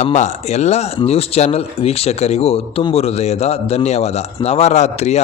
ನಮ್ಮ ಎಲ್ಲ news channel ವೀಕ್ಷಕರಿಗೂ ತುಂಬು ಹೃದಯದ ಧನ್ಯವಾದ. ನವರಾತ್ರಿಯ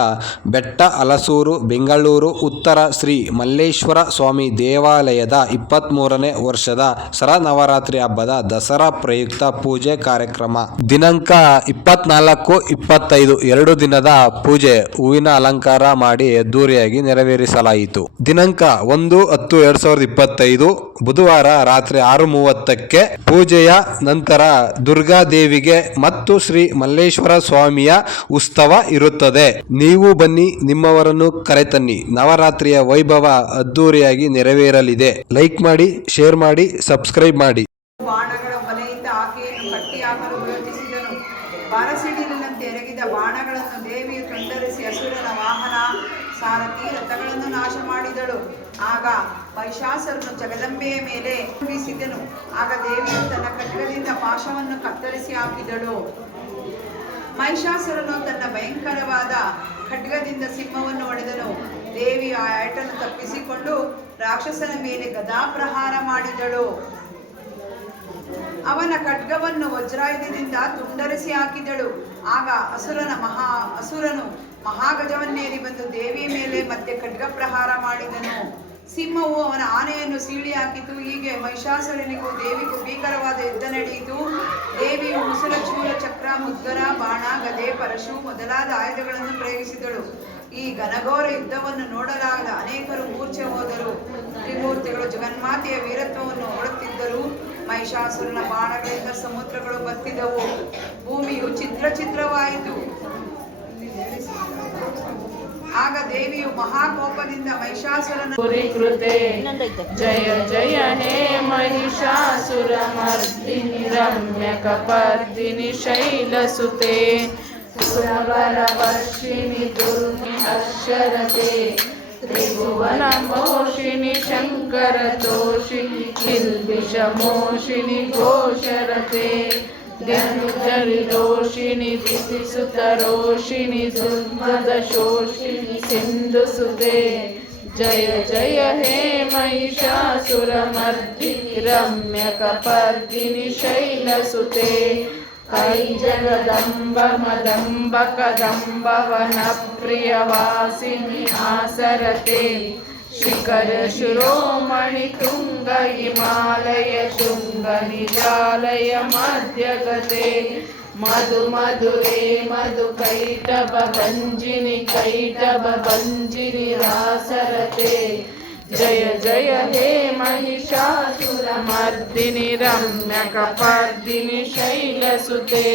ಬೆಟ್ಟ ಹಲಸೂರು ಬೆಂಗಳೂರು ಉತ್ತರ ಶ್ರೀ ಮಲ್ಲೇಶ್ವರ ಸ್ವಾಮಿ ದೇವಾಲಯದ 23ನೇ ವರ್ಷದ ಶರನ್ನವರಾತ್ರಿ ಹಬ್ಬದ ದಸರಾ ಪ್ರಯುಕ್ತ ಪೂಜೆ ಕಾರ್ಯಕ್ರಮ ದಿನಾಂಕ 24, 25 ಎರಡು ದಿನದ ಪೂಜೆ ಹೂವಿನ ಅಲಂಕಾರ ಮಾಡಿ ಅದ್ದೂರಿಯಾಗಿ ನೆರವೇರಿಸಲಾಯಿತು. ದಿನಾಂಕ 1-10-2025 ಬುಧವಾರ ರಾತ್ರಿ 6:30ಕ್ಕೆ ಪೂಜೆಯ ನಂತರ ದುರ್ಗಾದೇವಿಗೆ ಮತ್ತು ಶ್ರೀ ಮಲ್ಲೇಶ್ವರ ಸ್ವಾಮಿಯ ಉತ್ಸವ ಇರುತ್ತದೆ. ನೀವು ಬನ್ನಿ, ನಿಮ್ಮವರನ್ನು ಕರೆತನ್ನಿ. ನವರಾತ್ರಿಯ ವೈಭವ ಅದ್ದೂರಿಯಾಗಿ ನೆರವೇರಲಿದೆ. ಲೈಕ್ ಮಾಡಿ, ಶೇರ್ ಮಾಡಿ, ಸಬ್ಸ್ಕ್ರೈಬ್ ಮಾಡಿ. ಬಾಣಗಳ ಬಲೆಯಿಂದ ಆಕೆಯನ್ನು ಕಟ್ಟಿಹಾಕಲು ಪ್ರಯತ್ನಿಸಿದನು. ಬಾರಸಿಡಿಲಿನಂತೆ ಎರಗಿದ ಬಾಣಗಳನ್ನು ದೇವಿಯು ತುಂಡರಿಸಿ ಅಸುರನ ವಾಹನ ಸಾರಥಿ ರಥಗಳನ್ನು ನಾಶ ಮಾಡಿದಳು. ಆಗ ಮಹಿಷಾಸುರನು ಜಗದಂಬೆಯ ಮೇಲೆ ಬೀಸಿದನು. ಆಗ ದೇವಿಯು ತನ್ನ ಖಡ್ಗದಿಂದ ಪಾಶವನ್ನು ಕತ್ತರಿಸಿ ಹಾಕಿದಳು. ಮಹಿಷಾಸುರನು ತನ್ನ ಭಯಂಕರವಾದ ಖಡ್ಗದಿಂದ ಸಿಂಹವನ್ನು ಹೊಡೆದನು. ದೇವಿಯು ಆ ಏಟನ್ನು ತಪ್ಪಿಸಿಕೊಂಡು ರಾಕ್ಷಸನ ಮೇಲೆ ಗದಾಪ್ರಹಾರ ಮಾಡಿದಳು. ಅವನ ಖಡ್ಗವನ್ನು ವಜ್ರಾಯುಧದಿಂದ ತುಂಡರಿಸಿ ಹಾಕಿದಳು. ಆಗ ಅಸುರನು ಮಹಾಗಜವನ್ನೇರಿ ಬಂದು ದೇವಿಯ ಮೇಲೆ ಮತ್ತೆ ಖಡ್ಗ ಪ್ರಹಾರ ಮಾಡಿದನು. ಸಿಂಹವು ಅವನ ಆನೆಯನ್ನು ಸೀಳಿ ಹಾಕಿತು. ಹೀಗೆ ಮಹಿಷಾಸುರನಿಗೂ ದೇವಿಗೂ ಭೀಕರವಾದ ಯುದ್ಧ ನಡೆಯಿತು. ದೇವಿಯು ಮುಸುಲ, ಚೂಲ, ಚಕ್ರ, ಮುದ್ಗರ, ಬಾಣ, ಗದೆ, ಪರಶು ಮೊದಲಾದ ಆಯುಧಗಳನ್ನು ಪ್ರಯೋಗಿಸಿದಳು. ಈ ಘನಘೋರ ಯುದ್ಧವನ್ನು ನೋಡಲಾಗದ ಅನೇಕರು ಮೂರ್ಛೆ ಹೋದರು. ತ್ರಿಮೂರ್ತಿಗಳು ಜಗನ್ಮಾತೆಯ ವೀರತ್ವವನ್ನು ನೋಡುತ್ತಿದ್ದರು. ಮಹಿಷಾಸುರನ ಬಾಣಗಳಿಂದ ಸಮುದ್ರಗಳು ಬತ್ತಿದವು. ಭೂಮಿಯು ಛಿದ್ರವಾಯಿತು. ಆಗ ದೇವಿಯು ಮಹಾಕೋಪದಿಂದ ಮಹಿಷಾಸುರನ ಜಯ ಜಯ ಹೇ ಮಹಿಷಾಸುರ ಮರ್ದಿನಿ ರಮ್ಯ ಕಪರ್ದಿನಿ ಶೈಲಸುತೆ ಸುರವರ ವರ್ಷಿಣಿ ದುರ್ಗಿ ಅಕ್ಷರತೆ ತ್ರಿಭುವನ ಮೋಷಿಣಿ ಶಂಕರ ತೋಷಿಣಿ ಕಿಲ್ಬಿಷ ಮೋಷಿಣಿ ಘೋಷರತೆ ಧನುರ್ಧರಿ ರೋಷಿಣಿ ದಿತಿಸುತ ರೋಷಿಣಿ ದುರ್ಮದ ಶೋಷಿಣಿ ಸಿಂಧು ಸುತೆ ಜಯ ಜಯ ಹೇ ಮಹಿಷಾಸುರ ಮರ್ದಿನಿ ರಮ್ಯ ಕಪರ್ದಿನಿ ಶೈಲಸುತೆ ಕೈ ಜಗದಂಬ ಮದಂಬ ಕದಂಬ ವನ ಪ್ರಿಯವಾಸಿನಿ ಆಸರತೆ ಶಿಖರ ಶಿರೋಮಣಿ ತುಂಗ ಹಿಮಾಲಯ ಶೃಂಗ ನಿಜಾಲಯ ಮಧ್ಯಗತೆ ಮಧು ಮಧುರೇ ಮಧು ಕೈಟಭ ಭಂಜಿನಿ ರಾಸರತೆ ಜಯ ಜಯ ಹೇ ಮಹಿಷಾಸುರ ಮರ್ದಿನಿ ರಮ್ಯ ಕಪರ್ದಿನಿ ಶೈಲಸುತೆ